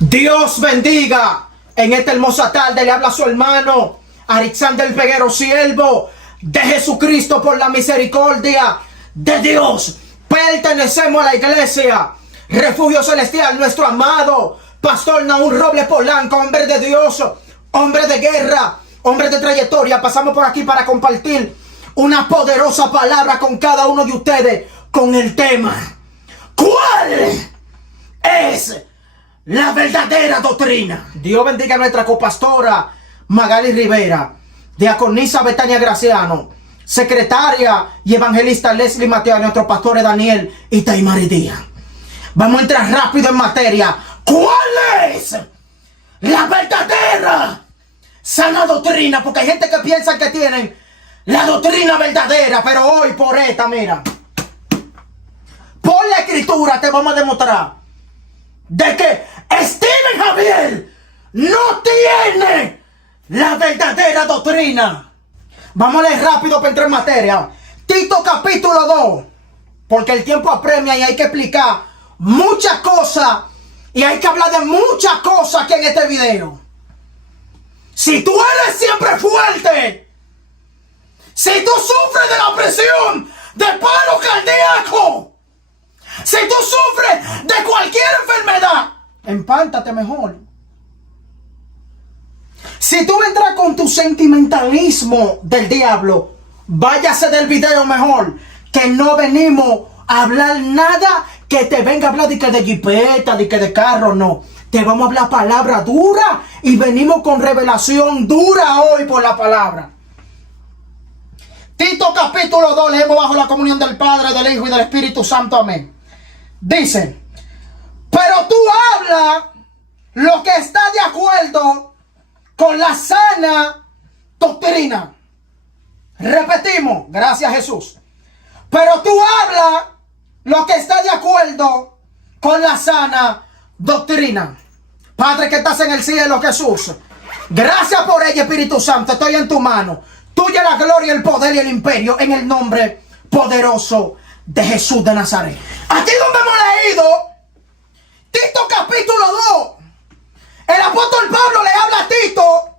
Dios bendiga. En esta hermosa tarde le habla su hermano Alexander Peguero, siervo de Jesucristo por la misericordia de Dios. Pertenecemos a la iglesia Refugio Celestial, nuestro amado pastor Nahum Robles Polanco, hombre de Dios, hombre de guerra, hombre de trayectoria. Pasamos por aquí para compartir una poderosa palabra con cada uno de ustedes con el tema: ¿cuál es la verdadera doctrina? Dios bendiga a nuestra copastora Magali Rivera, diaconisa Betania Graciano, secretaria y evangelista Leslie Mateo, nuestros pastores Daniel y Taimari Díaz. Vamos a entrar rápido en materia. ¿Cuál es la verdadera sana doctrina? Porque hay gente que piensa que tienen la doctrina verdadera, pero hoy por esta, mira, por la escritura te vamos a demostrar de que Stephen Javier no tiene la verdadera doctrina. Vamos a leer rápido para entrar en materia. Tito capítulo 2, porque el tiempo apremia y hay que explicar muchas cosas y hay que hablar de muchas cosas aquí en este video. Si tú eres siempre fuerte, si tú sufres de la presión, de paro cardíaco, si tú sufres de cualquier enfermedad, empántate mejor. Si tú entras con tu sentimentalismo del diablo, váyase del video mejor, que no venimos a hablar nada que te venga a hablar de que de jipeta, de que de carro, no. Te vamos a hablar palabra dura y venimos con revelación dura hoy por la palabra. Tito capítulo 2, leemos bajo la comunión del Padre, del Hijo y del Espíritu Santo. Amén. Dice: pero tú habla lo que está de acuerdo con la sana doctrina. Repetimos, gracias Jesús. Pero tú habla lo que está de acuerdo con la sana doctrina. Padre que estás en el cielo, Jesús, gracias por ella, Espíritu Santo. Estoy en tu mano. Tuya la gloria, el poder y el imperio, en el nombre poderoso de Jesús de Nazaret. Aquí donde hemos leído Tito capítulo 2, el apóstol Pablo le habla a Tito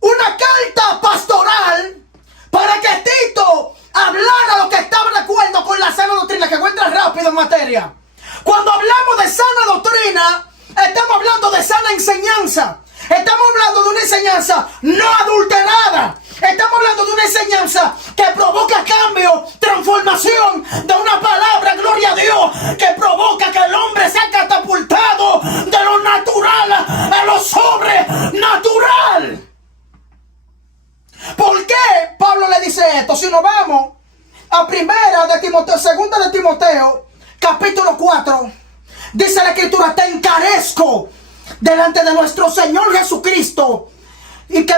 una carta pastoral para que Tito hablara lo que estaba de acuerdo con la sana doctrina. Que encuentra rápido en materia. Cuando hablamos de sana doctrina, estamos hablando de sana enseñanza. Estamos hablando de una enseñanza no adulterada. Estamos hablando de una enseñanza que provoca cambio, transformación, de una palabra, gloria a Dios, que provoca que el hombre sea catapultado de lo natural a lo sobrenatural. ¿Por qué Pablo le dice esto? Si nos vamos a segunda de Timoteo, capítulo 4, dice la escritura: te encarezco delante de nuestro Señor Jesucristo, y que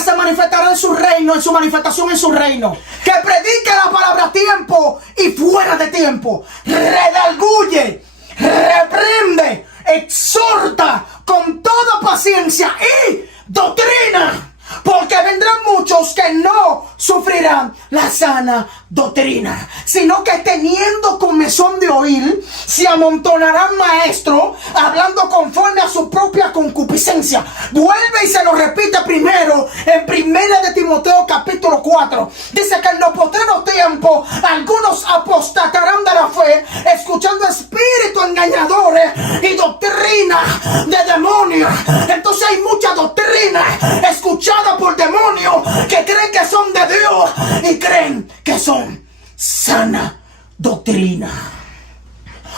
se manifestará en su reino, en su manifestación en su reino, que predique la palabra a tiempo y fuera de tiempo, redarguye, reprende, exhorta con toda paciencia y doctrina, porque vendrán muchos que no sufrirán la sana doctrina, sino que teniendo comezón de oír, se amontonarán maestros, hablando conforme a su propia concupiscencia. Vuelve y se lo repite primero en primera de Timoteo capítulo 4. Dice que en los postreros tiempos algunos apostatarán de la fe, escuchando espíritus engañadores y doctrina de demonios. Entonces hay mucha doctrina escuchada por demonios que creen que son de Dios y creen que son sana doctrina.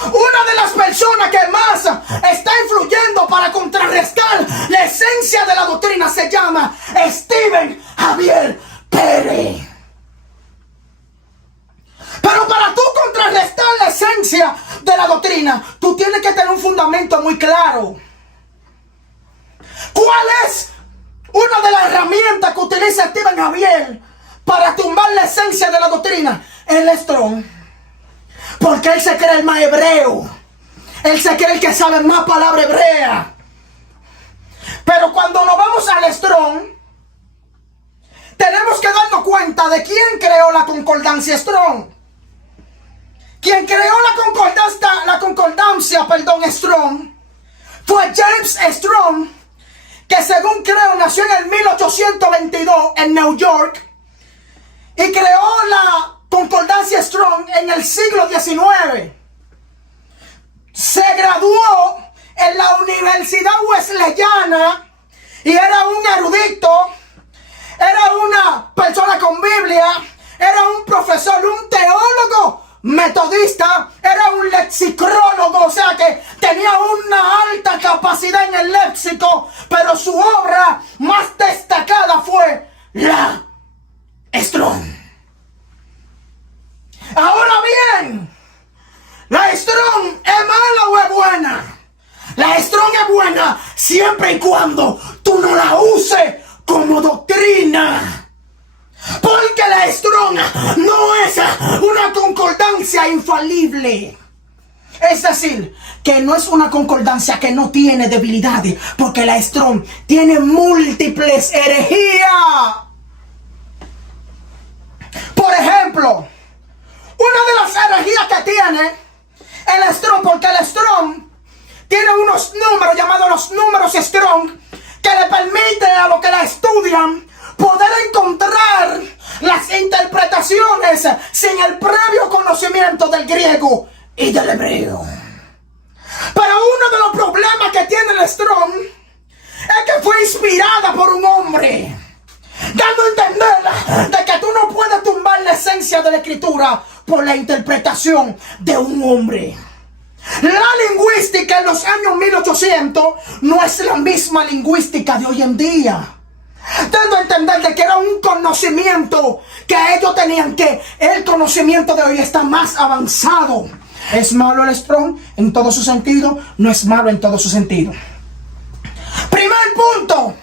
Una de las personas que más está influyendo para contrarrestar la esencia de la doctrina se llama Stephen Javier Pérez. Pero para tú contrarrestar la esencia de la doctrina, tú tienes que tener un fundamento muy claro. ¿Cuál es una de las herramientas que utiliza Stephen Javier para tumbar la esencia de la doctrina? El Strong. Porque él se cree el más hebreo. Él se cree el que sabe más palabra hebrea. Pero cuando nos vamos al Strong, tenemos que darnos cuenta de quién creó la concordancia Strong. Quien creó la concordancia Strong fue James Strong, que según creo nació en el 1822 en New York y creó la concordancia Strong en el siglo XIX. Se graduó en la Universidad Wesleyana y era un erudito, era una persona con Biblia, era un profesor, un teólogo metodista, era un lexicólogo, o sea que tenía una alta capacidad en el léxico, pero su obra más destacada fue la Strong. Ahora bien, ¿la Strong es mala o es buena? La Strong es buena siempre y cuando tú no la uses como doctrina. Porque la Strong no es una concordancia infalible. Es decir, que no es una concordancia que no tiene debilidades, porque la Strong tiene múltiples herejías. Por ejemplo, una de las herejías que tiene el Strong, porque el Strong tiene unos números llamados los números Strong, que le permiten a los que la estudian poder encontrar las interpretaciones sin el previo conocimiento del griego y del hebreo. Pero uno de los problemas que tiene el Strong es que fue inspirada por un hombre, dando a entender de que tú no puedes tumbar la esencia de la escritura por la interpretación de un hombre. La lingüística en los años 1800 no es la misma lingüística de hoy en día, dando a entender de que era un conocimiento que ellos tenían, que el conocimiento de hoy está más avanzado. ¿Es malo el Strong en todo su sentido? No es malo en todo su sentido. Primer punto,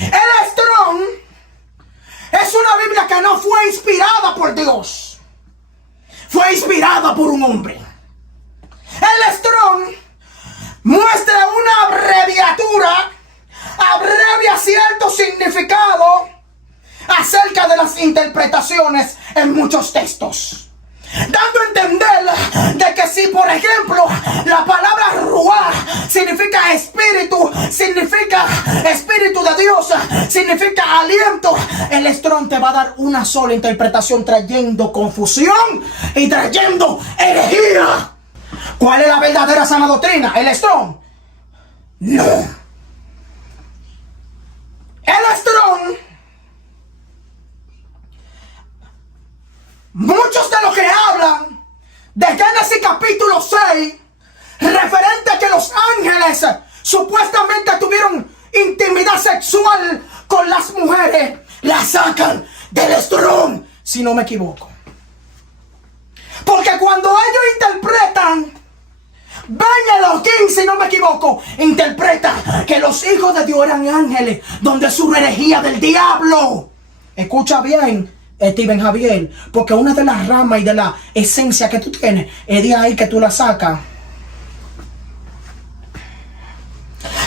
el Strong es una Biblia que no fue inspirada por Dios, fue inspirada por un hombre. El Strong muestra una abreviatura, abrevia cierto significado acerca de las interpretaciones en muchos textos, dando a entender de que si, por ejemplo, la palabra ruá significa espíritu de Dios, significa aliento, el Strong te va a dar una sola interpretación, trayendo confusión y trayendo herejía. ¿Cuál es la verdadera sana doctrina? ¿El Strong? No. El Strong, muchos de los que hablan de Génesis capítulo 6, referente a que los ángeles supuestamente tuvieron intimidad sexual con las mujeres, la sacan del Strong, si no me equivoco. Porque cuando ellos interpretan, Benjamin King, si no me equivoco, interpreta que los hijos de Dios eran ángeles, donde es una herejía del diablo. Escucha bien, Steven Javier, porque una de las ramas y de la esencia que tú tienes es de ahí que tú la sacas.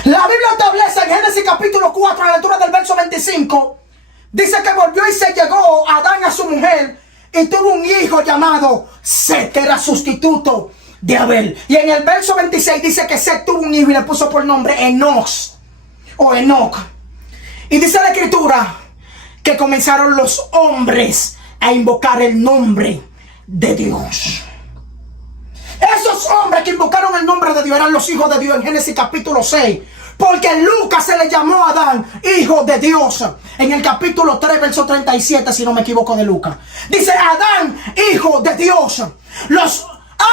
La Biblia establece en Génesis capítulo 4, a la lectura del verso 25, dice que volvió y se llegó Adán a su mujer y tuvo un hijo llamado Set, que era sustituto de Abel. Y en el verso 26 dice que Set tuvo un hijo y le puso por nombre Enos o Enoch. Y dice la escritura que comenzaron los hombres a invocar el nombre de Dios. Esos hombres que invocaron el nombre de Dios eran los hijos de Dios en Génesis capítulo 6. Porque en Lucas se le llamó a Adán hijo de Dios. En el capítulo 3, verso 37, si no me equivoco, de Lucas. Dice Adán, hijo de Dios. Los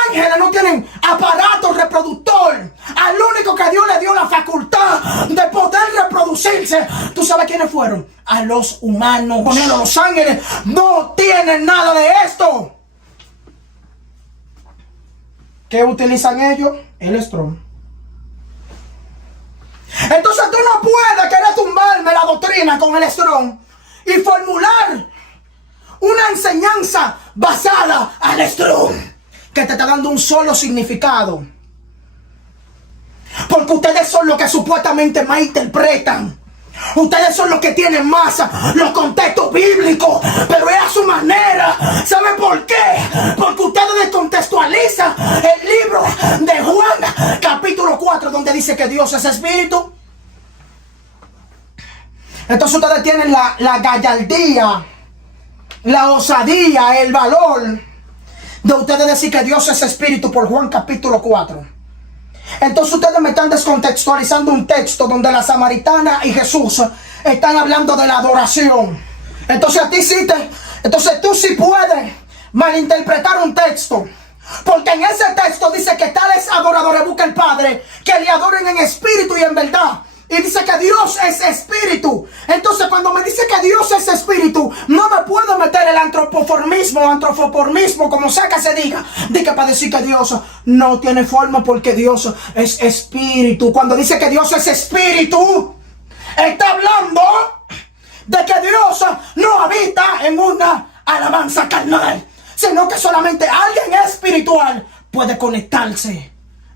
ángeles no tienen aparato reproductor. Al único que Dios le dio la facultad de poder reproducirse, ¿tú sabes quiénes fueron? A los humanos. Los ángeles no tienen nada de esto. ¿Qué utilizan ellos? El Strong. Entonces tú no puedes querer tumbarme la doctrina con el Strong y formular una enseñanza basada al Strong, que te está dando un solo significado. Porque ustedes son los que supuestamente más interpretan. Ustedes son los que tienen más los contextos bíblicos, pero es a su manera. ¿Saben por qué? Porque ustedes descontextualizan el libro de Juan, capítulo 4, donde dice que Dios es espíritu. Entonces ustedes tienen la gallardía, la osadía, el valor de ustedes decir que Dios es espíritu por Juan capítulo 4. Entonces ustedes me están descontextualizando un texto donde la samaritana y Jesús están hablando de la adoración. Entonces entonces tú sí puedes malinterpretar un texto, porque en ese texto dice que tales adoradores busca el Padre, que le adoren en espíritu y en verdad. Y dice que Dios es espíritu. Entonces cuando me dice que Dios es espíritu, no me puedo meter el antropoformismo, como sea que se diga, de que para decir que Dios no tiene forma porque Dios es espíritu. Cuando dice que Dios es espíritu, está hablando de que Dios no habita en una alabanza carnal, sino que solamente alguien espiritual puede conectarse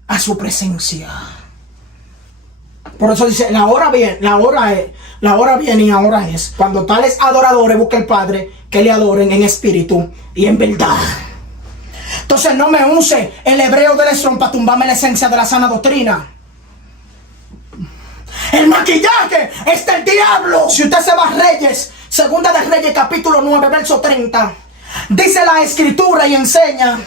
a su presencia. Por eso dice, la hora viene y ahora es, cuando tales adoradores busquen al Padre, que le adoren en espíritu y en verdad. Entonces no me use el hebreo del estrón para tumbarme la esencia de la sana doctrina. El maquillaje es del diablo. Si usted se va a Reyes, segunda de Reyes, capítulo 9, verso 30, dice la escritura y enseña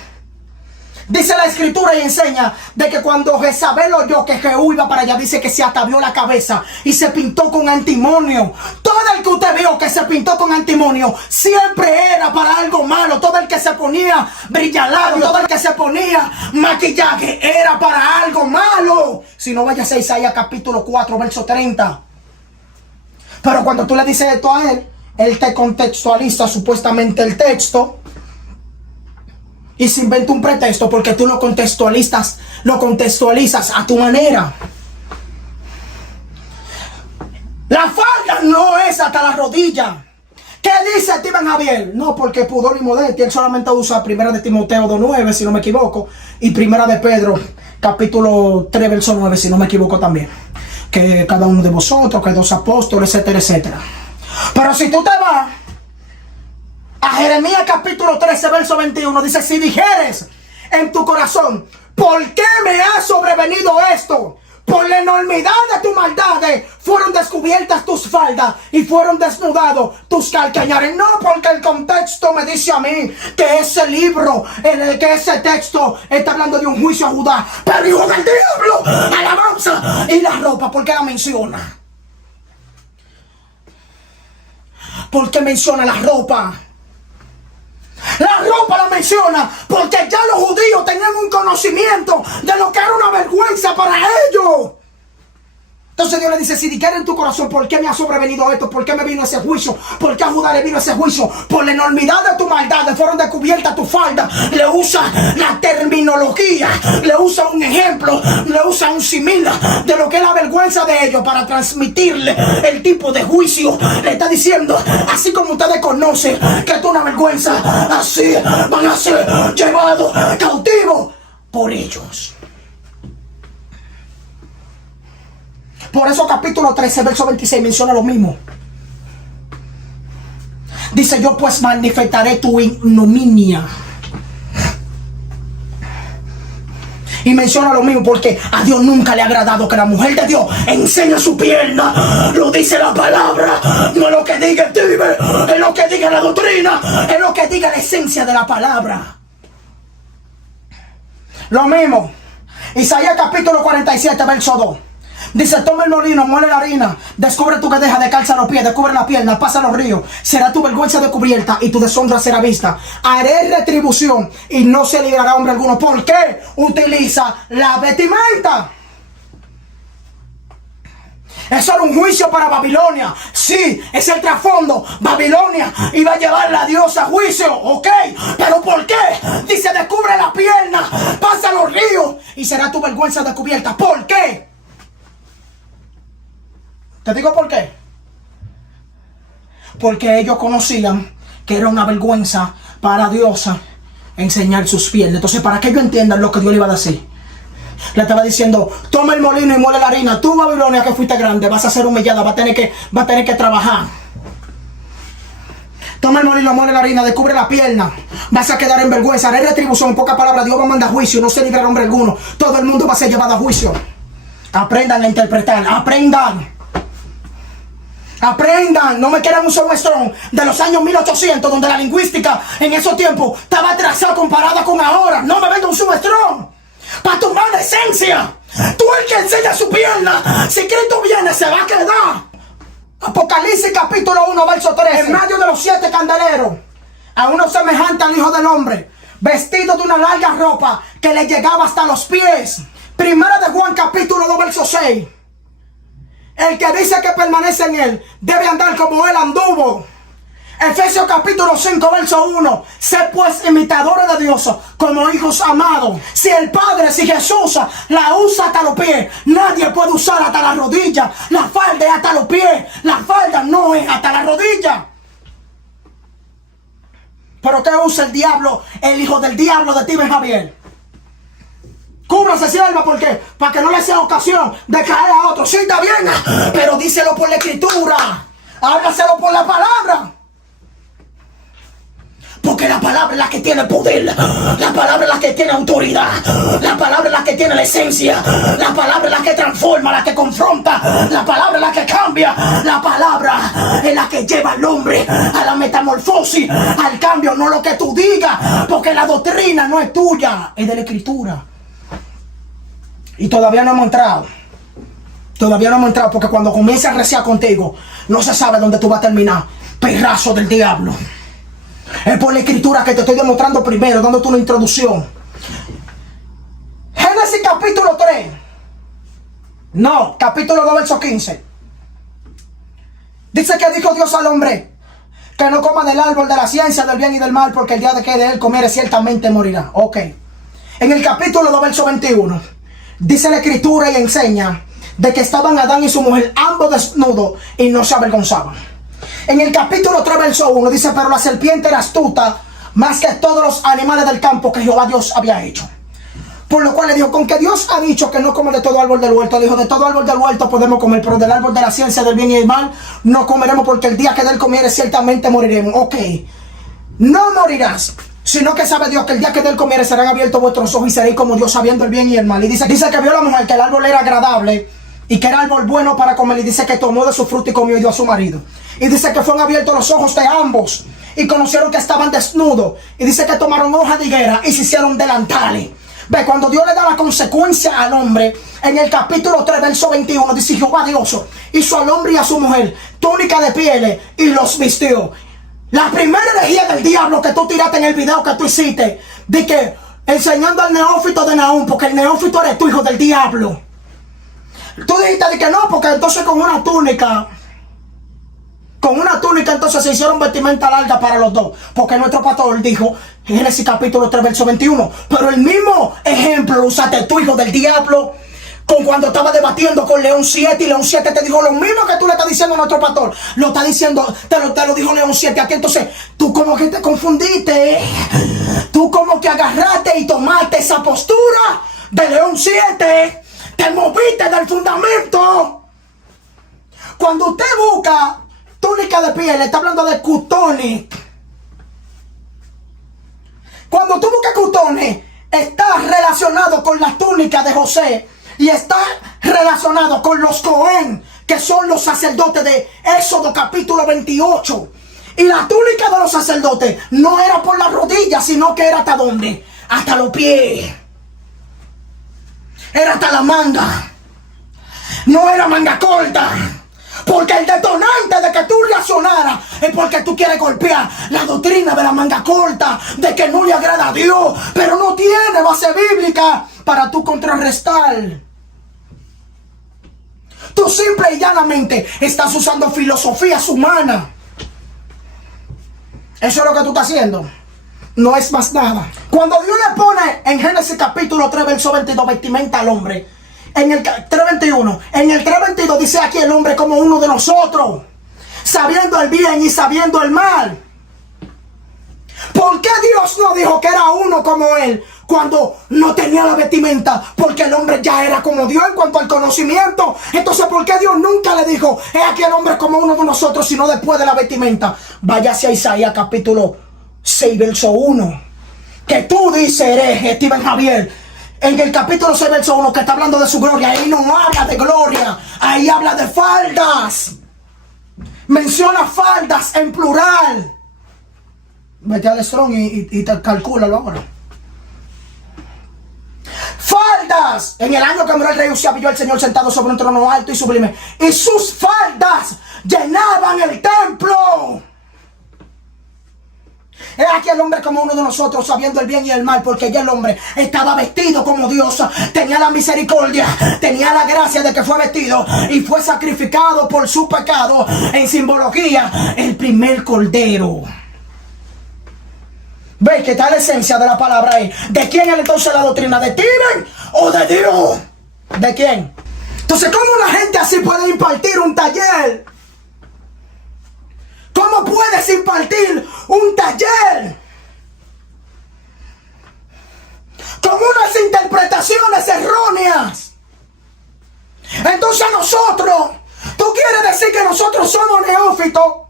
de que cuando Jezabel oyó que Jehú iba para allá, dice que se atavió la cabeza y se pintó con antimonio. Todo el que usted vio que se pintó con antimonio siempre era para algo malo. Todo el que se ponía brillalado, todo el que se ponía maquillaje era para algo malo. Si no, vayas a Isaías capítulo 4, verso 30. Pero cuando tú le dices esto a él te contextualiza supuestamente el texto y se inventa un pretexto porque tú lo contextualizas a tu manera. La falda no es hasta la rodilla. ¿Qué dice Steven Javier? No, porque pudor y modestia. Él solamente usa 1 de Timoteo 2:9, si no me equivoco, y 1 de Pedro capítulo 3, verso 9, si no me equivoco también. Que cada uno de vosotros, que 2 apóstoles, etcétera, etcétera. Pero si tú te vas a Jeremías capítulo 13, verso 21, dice: si dijeres en tu corazón, ¿por qué me ha sobrevenido esto? Por la enormidad de tus maldades fueron descubiertas tus faldas y fueron desnudados tus calcañares. No, porque el contexto me dice a mí que ese libro, que ese texto está hablando de un juicio a Judá. Pero hijo del diablo, alabanza. Y la ropa, ¿por qué la menciona? ¿Por qué menciona la ropa? La ropa la menciona porque ya los judíos tenían un conocimiento de lo que era una vergüenza para ellos. Entonces Dios le dice: si dijera en tu corazón, ¿por qué me ha sobrevenido esto? ¿Por qué me vino ese juicio? ¿Por qué a Judá le vino ese juicio? Por la enormidad de tu maldad fueron descubiertas tu falda. Le usa la terminología, le usa un ejemplo, le usa un símil de lo que es la vergüenza de ellos para transmitirle el tipo de juicio. Le está diciendo: así como ustedes conocen que esto es una vergüenza, así van a ser llevados cautivos por ellos. Por eso capítulo 13, verso 26 menciona lo mismo. Dice: yo pues manifestaré tu ignominia. Y menciona lo mismo porque a Dios nunca le ha agradado que la mujer de Dios enseñe su pierna. Lo dice la palabra, no es lo que diga el Tiber, es lo que diga la doctrina, es lo que diga la esencia de la palabra. Lo mismo, Isaías capítulo 47, verso 2. Dice: toma el molino, muele la harina, descubre tu cadeja, descalza los pies, descubre la pierna, pasa los ríos, será tu vergüenza descubierta y tu deshonra será vista. Haré retribución y no se librará hombre alguno. ¿Por qué utiliza la vestimenta? Eso era un juicio para Babilonia. Sí, es el trasfondo. Babilonia iba a llevar a la diosa a juicio, ok. ¿Pero por qué? Dice: descubre la pierna, pasa los ríos y será tu vergüenza descubierta. ¿Por qué? Te digo por qué. Porque ellos conocían que era una vergüenza para la diosa enseñar sus piernas. Entonces, para que ellos entiendan lo que Dios le iba a decir, Le estaba diciendo, toma el molino y muele la harina. Tú, Babilonia, que fuiste grande, vas a ser humillada, va a tener que trabajar. Toma el molino, muele la harina, descubre la pierna. Vas a quedar en vergüenza. Haré retribución. En pocas palabras, Dios va a mandar juicio. No se librará hombre alguno. Todo el mundo va a ser llevado a juicio. Aprendan a interpretar. Aprendan. Aprendan. No me quieran un Strong de los años 1800, donde la lingüística en esos tiempos estaba atrasada comparada con ahora. No me venga un Strong para tomar la esencia. Tú el que enseña su pierna, si Cristo viene, se va a quedar. Apocalipsis capítulo 1, verso 13. En medio de los 7 candeleros, a uno semejante al Hijo del Hombre, vestido de una larga ropa que le llegaba hasta los pies. Primera de Juan capítulo 2, verso 6. El que dice que permanece en él debe andar como él anduvo. Efesios capítulo 5, verso 1. Sé pues imitadores de Dios como hijos amados. Si el Padre, si Jesús la usa hasta los pies, nadie puede usar hasta la rodilla. La falda es hasta los pies. La falda no es hasta la rodilla. ¿Pero qué usa el diablo, el hijo del diablo de Steven Javier? Cúbrase, sierva, porque para que no le sea ocasión de caer a otro. Sí, está bien, pero díselo por la escritura. Hágaselo por la palabra. Porque la palabra es la que tiene poder. La palabra es la que tiene autoridad. La palabra es la que tiene la esencia. La palabra es la que transforma, la que confronta. La palabra es la que cambia. La palabra es la que lleva al hombre a la metamorfosis, al cambio, no lo que tú digas. Porque la doctrina no es tuya, es de la escritura. Y todavía no hemos entrado. Todavía no hemos entrado, porque cuando comience a reciar contigo, no se sabe dónde tú vas a terminar. Perrazo del diablo. Es por la escritura que te estoy demostrando primero, dándote una introducción. Génesis capítulo 3. No, capítulo 2, verso 15. Dice que dijo Dios al hombre que no coma del árbol de la ciencia del bien y del mal, porque el día de que de él comiere ciertamente morirá. Ok. En el capítulo 2, verso 21, dice la escritura y enseña de que estaban Adán y su mujer ambos desnudos y no se avergonzaban. En el capítulo 3, verso 1 dice, pero la serpiente era astuta más que todos los animales del campo que Jehová Dios había hecho. Por lo cual le dijo, con que Dios ha dicho que no come de todo árbol del huerto. Le dijo, de todo árbol del huerto podemos comer, pero del árbol de la ciencia del bien y del mal no comeremos, porque el día que de él comiere ciertamente moriremos. Ok, no morirás, sino que sabe Dios que el día que de él comiere serán abiertos vuestros ojos y seréis como Dios sabiendo el bien y el mal. Y dice que vio la mujer que el árbol era agradable y que era árbol bueno para comer, y dice que tomó de su fruto y comió y dio a su marido. Y dice que fueron abiertos los ojos de ambos y conocieron que estaban desnudos. Y dice que tomaron hoja de higuera y se hicieron delantales. Ve, cuando Dios le da la consecuencia al hombre, en el capítulo 3, verso 21, dice, Jehová Dios hizo al hombre y a su mujer túnica de pieles y los vistió. La primera herejía del diablo que tú tiraste en el video que tú hiciste, de que enseñando al neófito de Nahum, porque el neófito eres tu hijo del diablo. Tú dijiste de que no, porque entonces con una túnica entonces se hicieron vestimenta larga para los dos. Porque nuestro pastor dijo, en Génesis capítulo 3, verso 21, pero el mismo ejemplo lo usaste tu hijo del diablo, con cuando estaba debatiendo con León 7, y León 7 te dijo lo mismo que tú le estás diciendo a nuestro pastor. Lo está diciendo, te lo dijo León 7 aquí. Entonces, tú como que te confundiste. Tú como que agarraste y tomaste esa postura de León 7. Te moviste del fundamento. Cuando usted busca túnica de piel, está hablando de cutones. Cuando tú buscas cutones, está relacionado con la túnica de José y está relacionado con los Cohen, que son los sacerdotes de Éxodo capítulo 28. Y la túnica de los sacerdotes no era por las rodillas, sino que era hasta ¿dónde? Hasta los pies. Era hasta la manga. No era manga corta. Porque el detonante de que tú reaccionaras es porque tú quieres golpear la doctrina de la manga corta, de que no le agrada a Dios, pero no tiene base bíblica para tú contrarrestar. Tú simple y llanamente estás usando filosofías humanas. Eso es lo que tú estás haciendo. No es más nada. Cuando Dios le pone en Génesis capítulo 3, verso 22, vestimenta al hombre, en el 3:21, en el 3:22 dice aquí el hombre como uno de nosotros, sabiendo el bien y sabiendo el mal. ¿Por qué Dios no dijo que era uno como él cuando no tenía la vestimenta, porque el hombre ya era como Dios en cuanto al conocimiento. Entonces, ¿por qué Dios nunca le dijo, he aquí el hombre como uno de nosotros, sino después de la vestimenta? Váyase a Isaías capítulo 6, verso 1. Que tú dices, hereje, Steven Javier, en el capítulo 6, verso 1, que está hablando de su gloria. Ahí no habla de gloria, ahí habla de faldas. Menciona faldas en plural. Vete al Strong y te calcúlalo ahora. Faldas. En el año que murió el rey Usía, vio al Señor sentado sobre un trono alto y sublime, y sus faldas llenaban el templo. He aquí el hombre como uno de nosotros, sabiendo el bien y el mal, porque ya el hombre estaba vestido como Dios, tenía la misericordia, tenía la gracia de que fue vestido y fue sacrificado por su pecado, en simbología, el primer cordero. ¿Veis que está la esencia de la palabra ahí? ¿De quién es entonces la doctrina? ¿De Steven o de Dios? ¿De quién? Entonces, ¿cómo una gente así puede impartir un taller? ¿Cómo puedes impartir un taller con unas interpretaciones erróneas? Entonces nosotros, ¿tú quieres decir que nosotros somos neófitos?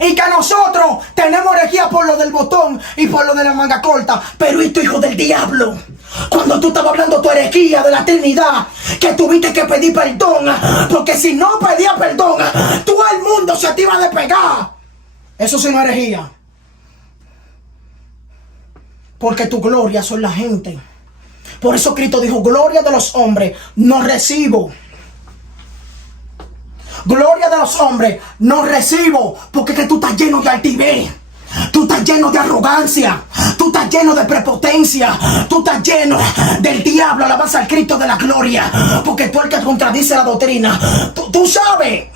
Y que nosotros tenemos herejía por lo del botón y por lo de la manga corta. Pero ¿y tu hijo del diablo? Cuando tú estabas hablando tu herejía de la Trinidad, que tuviste que pedir perdón, porque si no pedías perdón, todo el mundo se te iba a despegar. Eso sí no es herejía. Porque tu gloria son la gente. Por eso Cristo dijo, gloria de los hombres no recibo. Gloria de los hombres no recibo, porque es que tú estás lleno de altivez, tú estás lleno de arrogancia, tú estás lleno de prepotencia, tú estás lleno del diablo. Alabanza al Cristo de la gloria, porque tú el que contradice la doctrina, tú sabes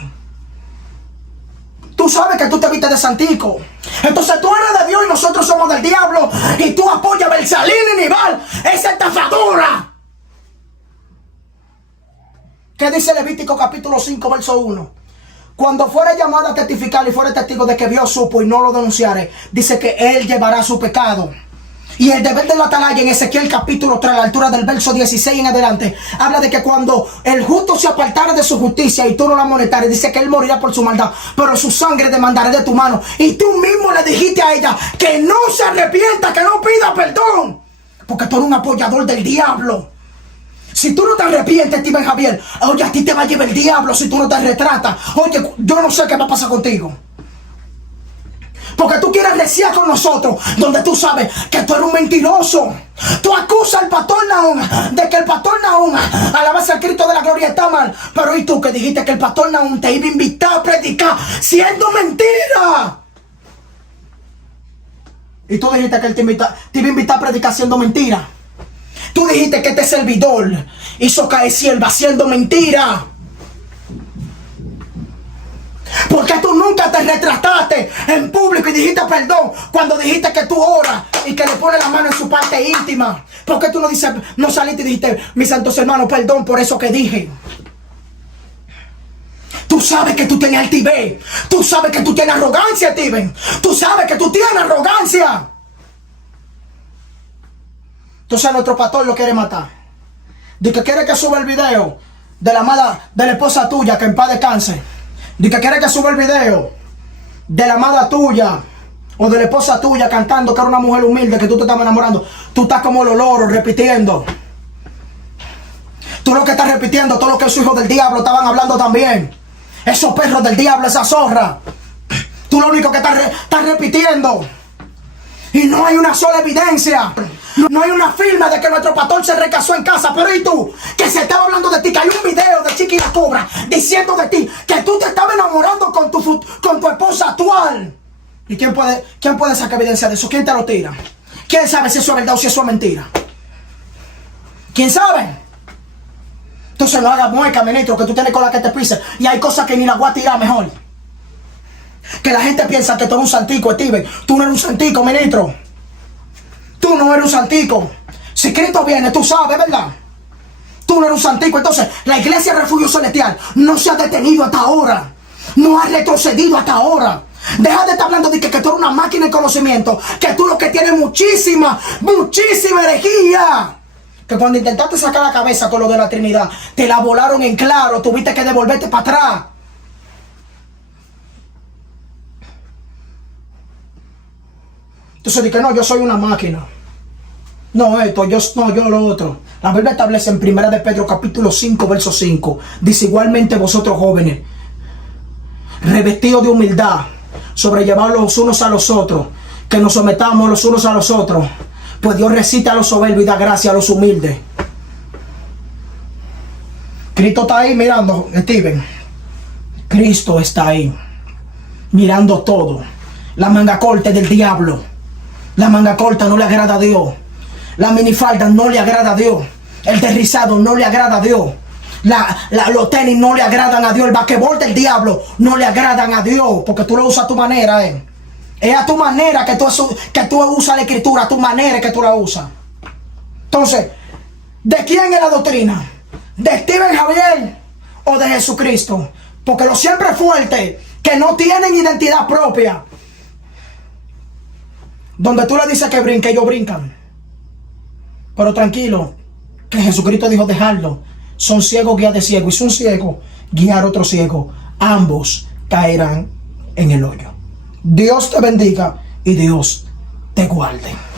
que tú te viste de santico. Entonces tú eres de Dios y nosotros somos del diablo, y tú apoyas a Belsalín y Nibal, esa estafadora. ¿Qué dice Levítico capítulo 5, verso 1? Cuando fuere llamado a testificar y fuere testigo de que vio, supo y no lo denunciare, dice que él llevará su pecado. Y el deber de la atalaya en Ezequiel capítulo 3, a la altura del verso 16 en adelante, habla de que cuando el justo se apartara de su justicia y tú no la amonestares, dice que él morirá por su maldad, pero su sangre demandaré de tu mano. Y tú mismo le dijiste a ella que no se arrepienta, que no pida perdón, porque tú eres un apoyador del diablo. Si tú no te arrepientes, Steven Javier, oye, a ti te va a llevar el diablo si tú no te retratas. Oye, yo no sé qué va a pasar contigo. Porque tú quieres reciar con nosotros, donde tú sabes que tú eres un mentiroso. Tú acusas al pastor Nahum de que el pastor Nahum, alabanza al Cristo de la gloria, está mal. Pero ¿y tú que dijiste que el pastor Nahum te iba a invitar a predicar siendo mentira? Y tú dijiste que él te iba a invitar a predicar siendo mentira. Tú dijiste que este servidor hizo caer sierva siendo mentira. ¿Por qué tú nunca te retrataste en público y dijiste perdón cuando dijiste que tú oras y que le pones la mano en su parte íntima? ¿Por qué tú no saliste y dijiste, mis santos hermanos, perdón por eso que dije? Tú sabes que tú tienes altivez. Tú sabes que tú tienes arrogancia, Steven. Tú sabes que tú tienes arrogancia. Entonces nuestro pastor lo quiere matar. Dice que quiere que suba el video de la amada, de la esposa tuya, que en paz descanse. Dice que quiere que suba el video de la amada tuya o de la esposa tuya cantando que era una mujer humilde, que tú te estabas enamorando. Tú estás como los loros repitiendo. Tú lo que estás repitiendo, todo lo que esos hijos del diablo estaban hablando también. Esos perros del diablo, esa zorra. Tú lo único que estás repitiendo. Y no hay una sola evidencia. No hay una firma de que nuestro pastor se recasó en casa. Pero ¿y tú? Que se estaba hablando de ti, que hay un video de Chiqui la Cobra diciendo de ti que tú te estabas enamorando con tu esposa actual. ¿Y quién puede sacar evidencia de eso? ¿Quién te lo tira? ¿Quién sabe si eso es verdad o si eso es mentira? ¿Quién sabe? Entonces no hagas mueca, ministro, que tú tienes con la que te pise. Y hay cosas que ni la voy a tirar mejor. Que la gente piensa que tú eres un santico, Steven. Tú no eres un santico, ministro. Tú no eres un santico. Si Cristo viene, tú sabes, ¿verdad? Tú no eres un santico. Entonces, la iglesia Refugio Celestial no se ha detenido hasta ahora. No ha retrocedido hasta ahora. Deja de estar hablando de que tú eres una máquina de conocimiento, que tú lo que tienes muchísima energía. Que cuando intentaste sacar la cabeza con lo de la Trinidad, te la volaron en claro, tuviste que devolverte para atrás. Entonces dije, no, yo soy una máquina. No esto, yo lo otro. La Biblia establece en 1 de Pedro capítulo 5, verso 5. Dice, igualmente vosotros jóvenes, revestidos de humildad, sobrellevados los unos a los otros, que nos sometamos los unos a los otros, pues Dios resiste a los soberbios y da gracia a los humildes. Cristo está ahí mirando, Steven. Cristo está ahí mirando todo. La manga corta del diablo. La manga corta no le agrada a Dios. La minifalda no le agrada a Dios. El desrizado no le agrada a Dios. Los tenis no le agradan a Dios. El basquetbol del diablo no le agradan a Dios. Porque tú lo usas a tu manera, Es a tu manera que tú usas la escritura. A tu manera que tú la usas. Entonces, ¿de quién es la doctrina? ¿De Steven Javier o de Jesucristo? Porque los siempre fuertes que no tienen identidad propia, donde tú le dices que brinque, ellos brincan. Pero tranquilo, que Jesucristo dijo dejarlo. Son ciegos guiar de ciego. Y si un ciego guiar otro ciego, ambos caerán en el hoyo. Dios te bendiga y Dios te guarde.